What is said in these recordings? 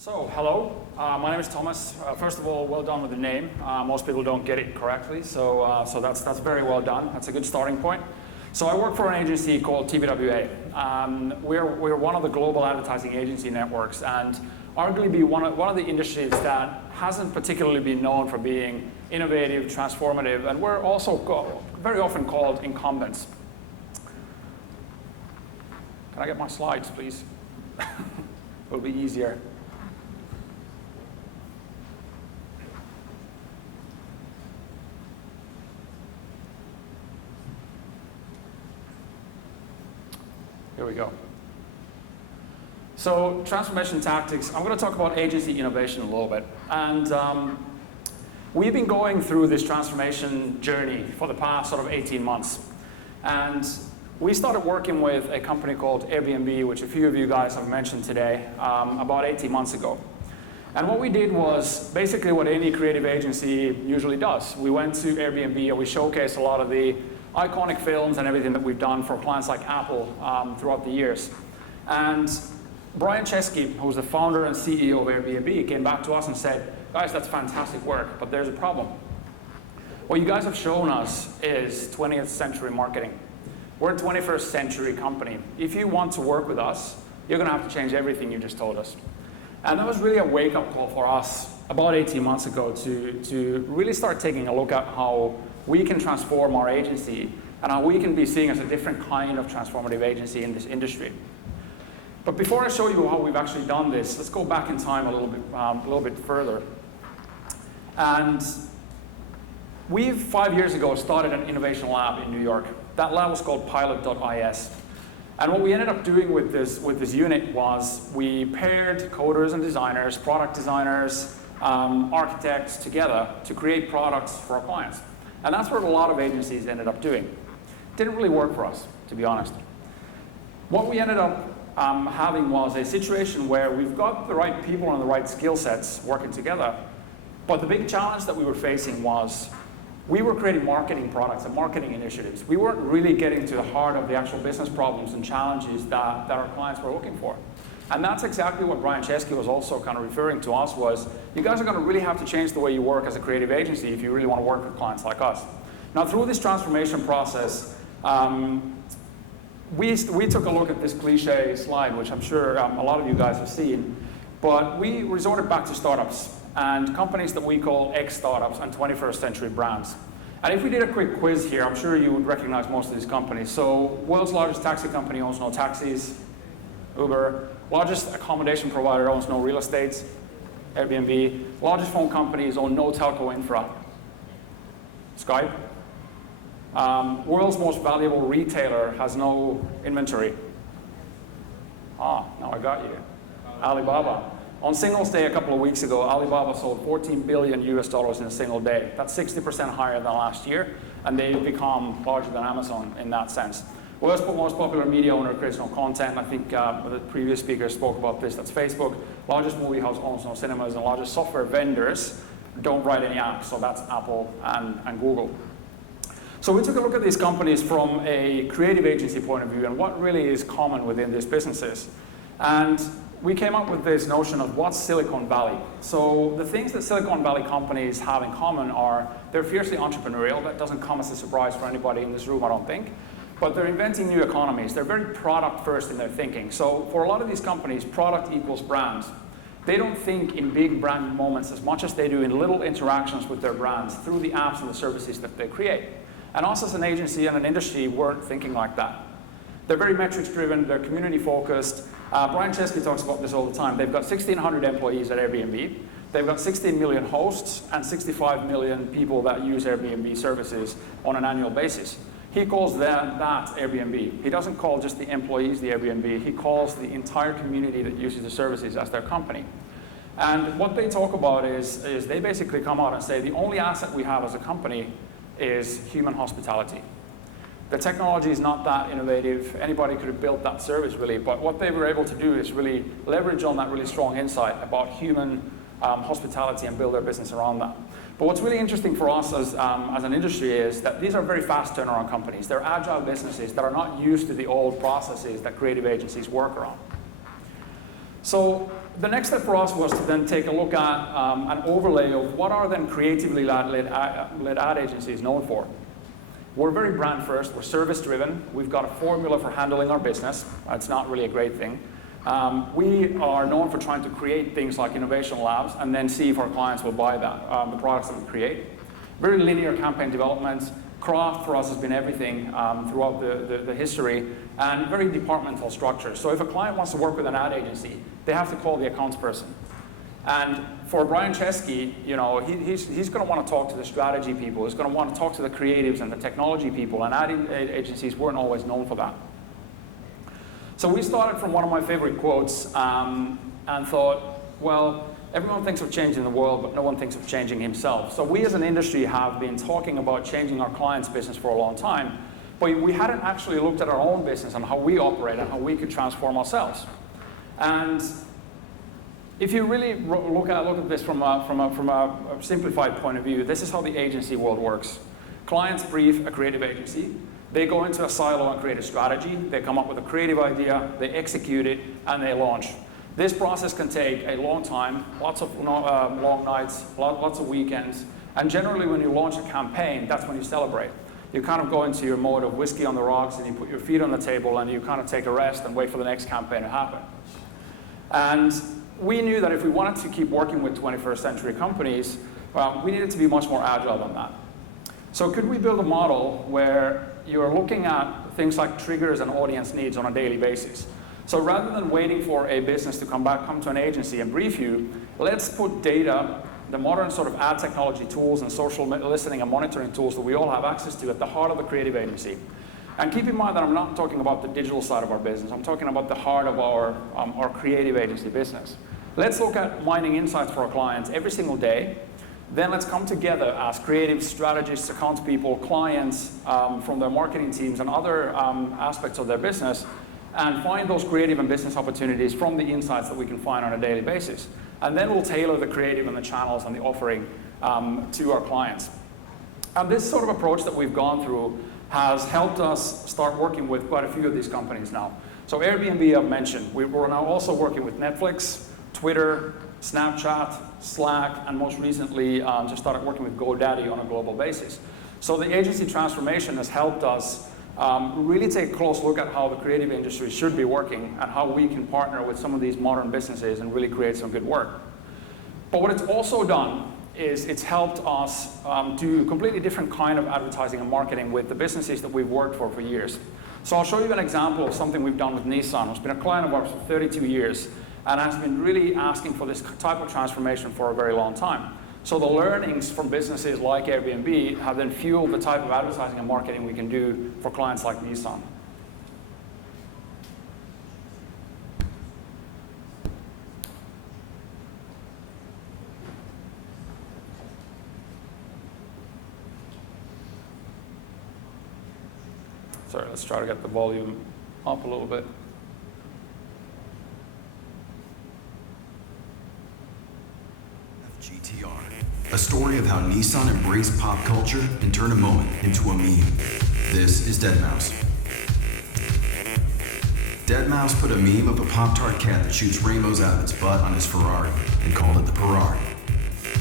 So, hello, my name is Thomas. First of all, well done with the name. Most people don't get it correctly, so that's very well done. That's a good starting point. So I work for an agency called TBWA. We're one of the global advertising agency networks, and arguably one of the industries that hasn't particularly been known for being innovative, transformative, and we're also very often called incumbents. Can I get my slides, please? It'll be easier. Here we go. So transformation tactics, I'm going to talk about agency innovation a little bit. And we've been going through this transformation journey for the past sort of 18 months. And we started working with a company called Airbnb, which a few of you guys have mentioned today, about 18 months ago. And what we did was basically what any creative agency usually does. We went to Airbnb and we showcased a lot of the iconic films and everything that we've done for clients like Apple throughout the years. And Brian Chesky, who's the founder and CEO of Airbnb, came back to us and said, guys, that's fantastic work, but there's a problem. What you guys have shown us is 20th century marketing. We're a 21st century company. If you want to work with us, you're going to have to change everything you just told us. And that was really a wake-up call for us about 18 months ago to really start taking a look at how we can transform our agency and how we can be seen as a different kind of transformative agency in this industry. But before I show you how we've actually done this, let's go back in time a little bit further. And we, 5 years ago, started an innovation lab in New York. That lab was called Pilot.is. And what we ended up doing with this unit was we paired coders and designers, product designers, architects together to create products for our clients. And that's what a lot of agencies ended up doing. It didn't really work for us, to be honest. What we ended up having was a situation where we've got the right people and the right skill sets working together, but the big challenge that we were facing was we were creating marketing products and marketing initiatives. We weren't really getting to the heart of the actual business problems and challenges that our clients were looking for. And that's exactly what Brian Chesky was also kind of referring to us was, you guys are going to really have to change the way you work as a creative agency if you really want to work with clients like us. Now, through this transformation process, we took a look at this cliche slide, which I'm sure a lot of you guys have seen, but we resorted back to startups and companies that we call ex-startups and 21st century brands. And if we did a quick quiz here, I'm sure you would recognize most of these companies. So, world's largest taxi company owns no taxis, Uber. Largest accommodation provider owns no real estate, Airbnb. Largest phone companies own no telco infra, Skype. World's most valuable retailer has no inventory. Now I got you. Alibaba. On Singles Day a couple of weeks ago, Alibaba sold $14 billion in a single day. That's 60% higher than last year, and they've become larger than Amazon in that sense. World's most popular media owner creates no content. I think the previous speaker spoke about this. That's Facebook. Largest movie house owns no cinemas, and largest software vendors don't write any apps. So that's Apple and Google. So we took a look at these companies from a creative agency point of view and what really is common within these businesses. And we came up with this notion of what's Silicon Valley. So the things that Silicon Valley companies have in common are they're fiercely entrepreneurial. That doesn't come as a surprise for anybody in this room, I don't think. But they're inventing new economies. They're very product first in their thinking. So for a lot of these companies, product equals brands. They don't think in big brand moments as much as they do in little interactions with their brands through the apps and the services that they create. And us as an agency and an industry weren't thinking like that. They're very metrics driven, they're community focused. Brian Chesky talks about this all the time. They've got 1,600 employees at Airbnb. They've got 16 million hosts and 65 million people that use Airbnb services on an annual basis. He calls that Airbnb. He doesn't call just the employees the Airbnb. He calls the entire community that uses the services as their company. And what they talk about is they basically come out and say the only asset we have as a company is human hospitality. The technology is not that innovative. Anybody could have built that service really, but what they were able to do is really leverage on that really strong insight about human hospitality and build their business around that. But what's really interesting for us as an industry is that these are very fast turnaround companies. They're agile businesses that are not used to the old processes that creative agencies work around. So the next step for us was to then take a look at an overlay of what are then creatively led ad agencies known for. We're very brand first, we're service driven, we've got a formula for handling our business. It's not really a great thing. We are known for trying to create things like innovation labs and then see if our clients will buy that, the products that we create. Very linear campaign development. Craft for us has been everything throughout the history, and very departmental structure. So if a client wants to work with an ad agency, they have to call the accounts person. And for Brian Chesky, you know, he's going to want to talk to the strategy people. He's going to want to talk to the creatives and the technology people, and ad agencies weren't always known for that. So we started from one of my favorite quotes and thought, well, everyone thinks of changing the world, but no one thinks of changing himself. So we as an industry have been talking about changing our clients' business for a long time, but we hadn't actually looked at our own business and how we operate and how we could transform ourselves. And if you really look at this from a simplified point of view, this is how the agency world works. Clients brief a creative agency. They go into a silo and create a strategy. They come up with a creative idea, they execute it, and they launch. This process can take a long time, lots of long nights, lots of weekends. And generally when you launch a campaign, that's when you celebrate. You kind of go into your mode of whiskey on the rocks and you put your feet on the table and you kind of take a rest and wait for the next campaign to happen. And we knew that if we wanted to keep working with 21st century companies, we needed to be much more agile than that. So could we build a model where you're looking at things like triggers and audience needs on a daily basis? So rather than waiting for a business to come to an agency and brief you, let's put data, the modern sort of ad technology tools and social listening and monitoring tools that we all have access to at the heart of the creative agency. And keep in mind that I'm not talking about the digital side of our business. I'm talking about the heart of our creative agency business. Let's look at mining insights for our clients every single day. Then let's come together as creative strategists, account people, clients from their marketing teams and other aspects of their business, and find those creative and business opportunities from the insights that we can find on a daily basis. And then we'll tailor the creative and the channels and the offering to our clients. And this sort of approach that we've gone through has helped us start working with quite a few of these companies now. So Airbnb I've mentioned. We're now also working with Netflix, Twitter, Snapchat, Slack, and most recently just started working with GoDaddy on a global basis. So the agency transformation has helped us really take a close look at how the creative industry should be working and how we can partner with some of these modern businesses and really create some good work. But what it's also done is it's helped us do a completely different kind of advertising and marketing with the businesses that we've worked for years. So I'll show you an example of something we've done with Nissan, who's been a client of ours for 32 years and has been really asking for this type of transformation for a very long time. So the learnings from businesses like Airbnb have then fueled the type of advertising and marketing we can do for clients like Nissan. Sorry, let's try to get the volume up a little bit. GTR, a story of how Nissan embraced pop culture and turned a moment into a meme. This is Deadmau5. Deadmau5 put a meme of a Pop-Tart cat that shoots rainbows out of its butt on his Ferrari and called it the Ferrari.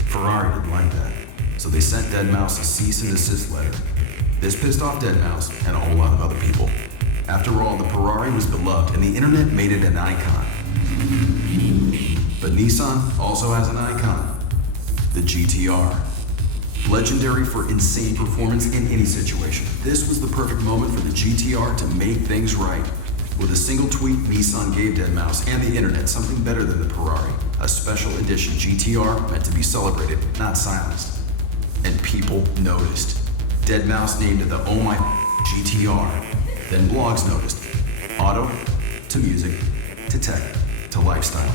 Ferrari didn't like that, so they sent Deadmau5 a cease and desist letter. This pissed off Deadmau5 and a whole lot of other people. After all, the Ferrari was beloved and the internet made it an icon. But Nissan also has an icon. The GTR. Legendary for insane performance in any situation, this was the perfect moment for the GTR to make things right. With a single tweet, Nissan gave Deadmau5 and the internet something better than the Ferrari, a special edition GTR meant to be celebrated, not silenced. And people noticed. Deadmau5 named it the Oh My GTR. Then blogs noticed. Auto, to music, to tech, to lifestyle.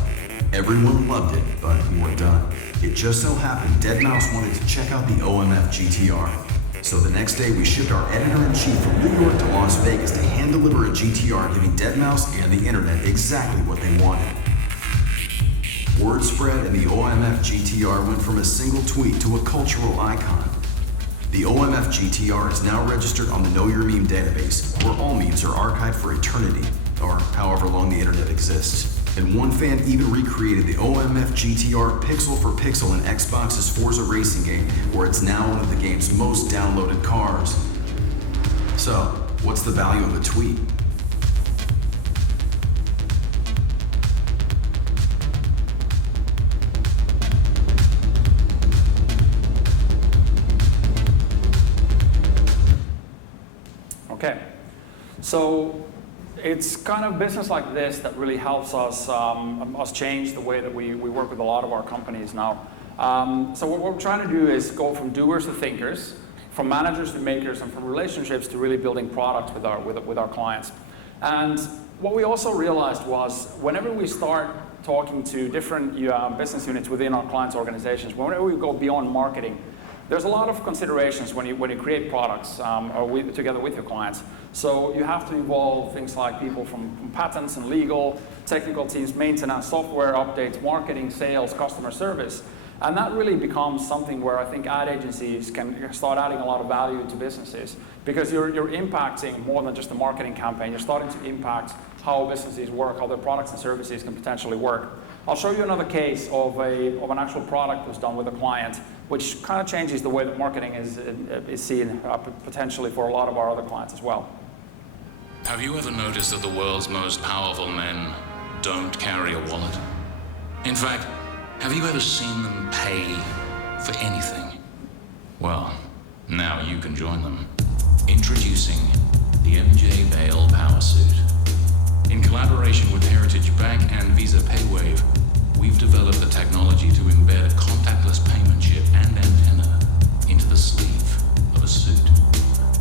Everyone loved it, but we weren't done. It just so happened Deadmau5 wanted to check out the OMF GTR. So the next day we shipped our editor-in-chief from New York to Las Vegas to hand-deliver a GTR, giving Deadmau5 and the internet exactly what they wanted. Word spread and the OMF GTR went from a single tweet to a cultural icon. The OMF GTR is now registered on the Know Your Meme database, where all memes are archived for eternity, or however long the internet exists. And one fan even recreated the OMF GTR pixel for pixel in Xbox's Forza racing game, where it's now one of the game's most downloaded cars. So, what's the value of a tweet? Okay, so it's kind of business like this that really helps us change the way that we work with a lot of our companies now. So what we're trying to do is go from doers to thinkers, from managers to makers, and from relationships to really building products with our clients. And what we also realized was whenever we start talking to different business units within our clients' organizations, whenever we go beyond marketing, there's a lot of considerations when you create products together with your clients. So you have to involve things like people from patents and legal, technical teams, maintenance, software updates, marketing, sales, customer service. And that really becomes something where I think ad agencies can start adding a lot of value to businesses, because you're impacting more than just a marketing campaign. You're starting to impact how businesses work, how their products and services can potentially work. I'll show you another case of an actual product that was done with a client, which kind of changes the way that marketing is seen potentially for a lot of our other clients as well. Have you ever noticed that the world's most powerful men don't carry a wallet? In fact, have you ever seen them pay for anything? Well, now you can join them. Introducing the MJ Bale Power Suit. In collaboration with Heritage Bank and Visa PayWave, we've developed the technology to embed a contactless payment chip and antenna into the sleeve of a suit.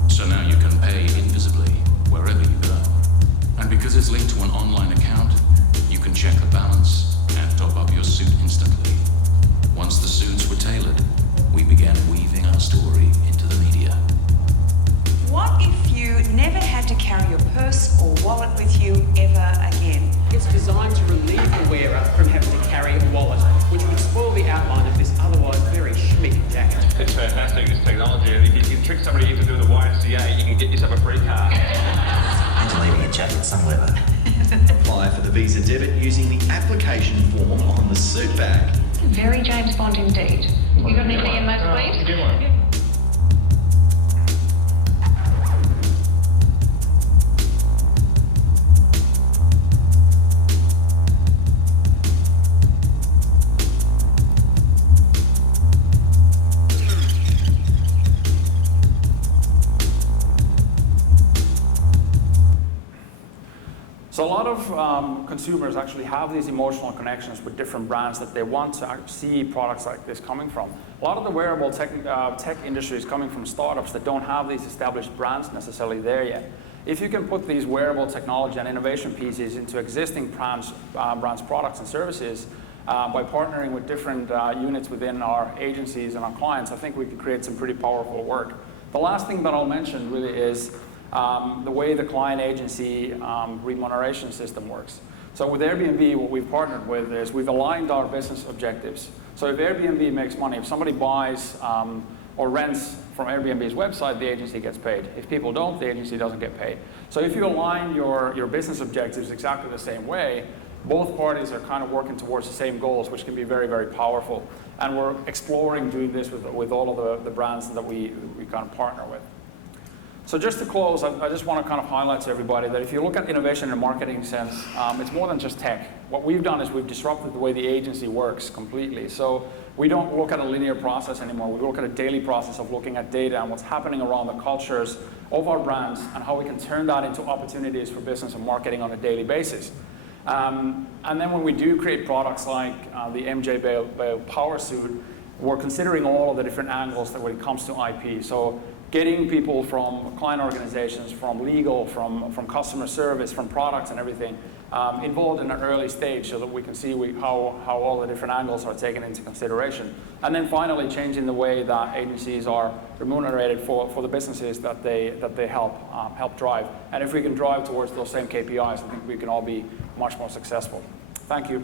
So now you can pay invisibly wherever you go. And because it's linked to an online account, you can check the balance and top up your suit instantly. Once the suits were tailored, we began weaving our story into the media. What if you never had to carry your purse or wallet with you ever again? It's designed to relieve the wearer from having to carry a wallet, which would spoil the outline of this otherwise very schmick jacket. It's fantastic, this technology. And if you can trick somebody into doing the YMCA, you can get yourself a free car. And leaving a jacket somewhere though. Apply for the Visa debit using the application form on the suit bag. Very James Bond indeed. You got anything in most, please? Good one. So a lot of consumers actually have these emotional connections with different brands that they want to see products like this coming from. A lot of the wearable tech industry is coming from startups that don't have these established brands necessarily there yet. If you can put these wearable technology and innovation pieces into existing brands' products and services, by partnering with different units within our agencies and our clients, I think we can create some pretty powerful work. The last thing that I'll mention really is the way the client agency remuneration system works. So with Airbnb, what we've partnered with is we've aligned our business objectives. So if Airbnb makes money, if somebody buys or rents from Airbnb's website, the agency gets paid. If people don't, the agency doesn't get paid. So if you align your business objectives exactly the same way, both parties are kind of working towards the same goals, which can be very, very powerful. And we're exploring doing this with all of the brands that we kind of partner with. So just to close, I just want to kind of highlight to everybody that if you look at innovation in a marketing sense, it's more than just tech. What we've done is we've disrupted the way the agency works completely. So we don't look at a linear process anymore. We look at a daily process of looking at data and what's happening around the cultures of our brands and how we can turn that into opportunities for business and marketing on a daily basis. And then when we do create products like the MJ Bale Power Suit, we're considering all of the different angles that when it comes to IP. So getting people from client organizations, from legal, from customer service, from products and everything involved in an early stage so that we can see how all the different angles are taken into consideration. And then finally changing the way that agencies are remunerated for the businesses that they help drive. And if we can drive towards those same KPIs, I think we can all be much more successful. Thank you.